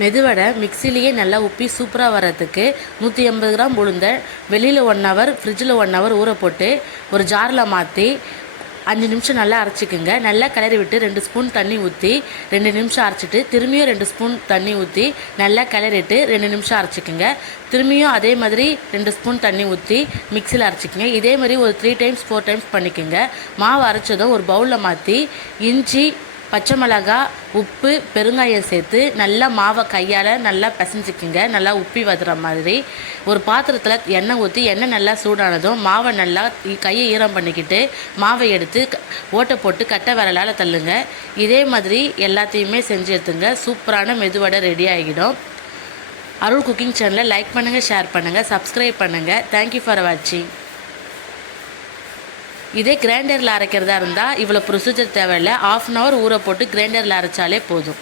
மெதுவடை மிக்சிலேயே நல்லா உப்பி சூப்பராக வர்றதுக்கு 180 கிராம் உளுந்தை வெளியில் 1 ஹவர் ஃப்ரிட்ஜில் 1 ஹவர் ஊற போட்டு ஒரு ஜாரில் மாற்றி 5 நிமிஷம் நல்லா அரைச்சிக்குங்க. நல்லா கிளறி விட்டு 2 ஸ்பூன் தண்ணி ஊற்றி 2 நிமிஷம் அரைச்சிட்டு திரும்பியும் 2 ஸ்பூன் தண்ணி ஊற்றி நல்லா கிளறிட்டு 2 நிமிஷம் அரைச்சிக்குங்க. திரும்பியும் அதே மாதிரி 2 ஸ்பூன் தண்ணி ஊற்றி மிக்சியில் அரைச்சிக்கங்க. இதே மாதிரி ஒரு 3 டைம்ஸ் 4 டைம்ஸ் பண்ணிக்கோங்க. மாவு அரைச்சதும் ஒரு பவுலில் மாற்றி இஞ்சி, பச்சை மிளகாய், உப்பு, பெருங்காயம் சேர்த்து நல்லா மாவை கையால் நல்லா பிசைஞ்சிக்குங்க. நல்லா உப்பி வதுற மாதிரி ஒரு பாத்திரத்தில் எண்ணெய் ஊற்றி எண்ணெய் நல்லா சூடானதும் மாவை நல்லா கையை ஈரம் பண்ணிக்கிட்டு மாவை எடுத்து ஓட்டை போட்டு கட்டை விரலால் தள்ளுங்க. இதே மாதிரி எல்லாத்தையுமே செஞ்சு எடுத்துங்க. சூப்பரான மெதுவடை ரெடி ஆகிடும். அருள் குக்கிங் சேனலை லைக் பண்ணுங்கள், ஷேர் பண்ணுங்கள், சப்ஸ்கிரைப் பண்ணுங்கள். தேங்க்யூ ஃபார் வாட்சிங். இதே கிரைண்டரில் அரைக்கிறதா இருந்தால் இவ்வளோ ப்ரொசீஜர் தேவையில்லை. ½ அன் ஹவர் ஊற போட்டு கிரைண்டரில் அரைச்சாலே போதும்.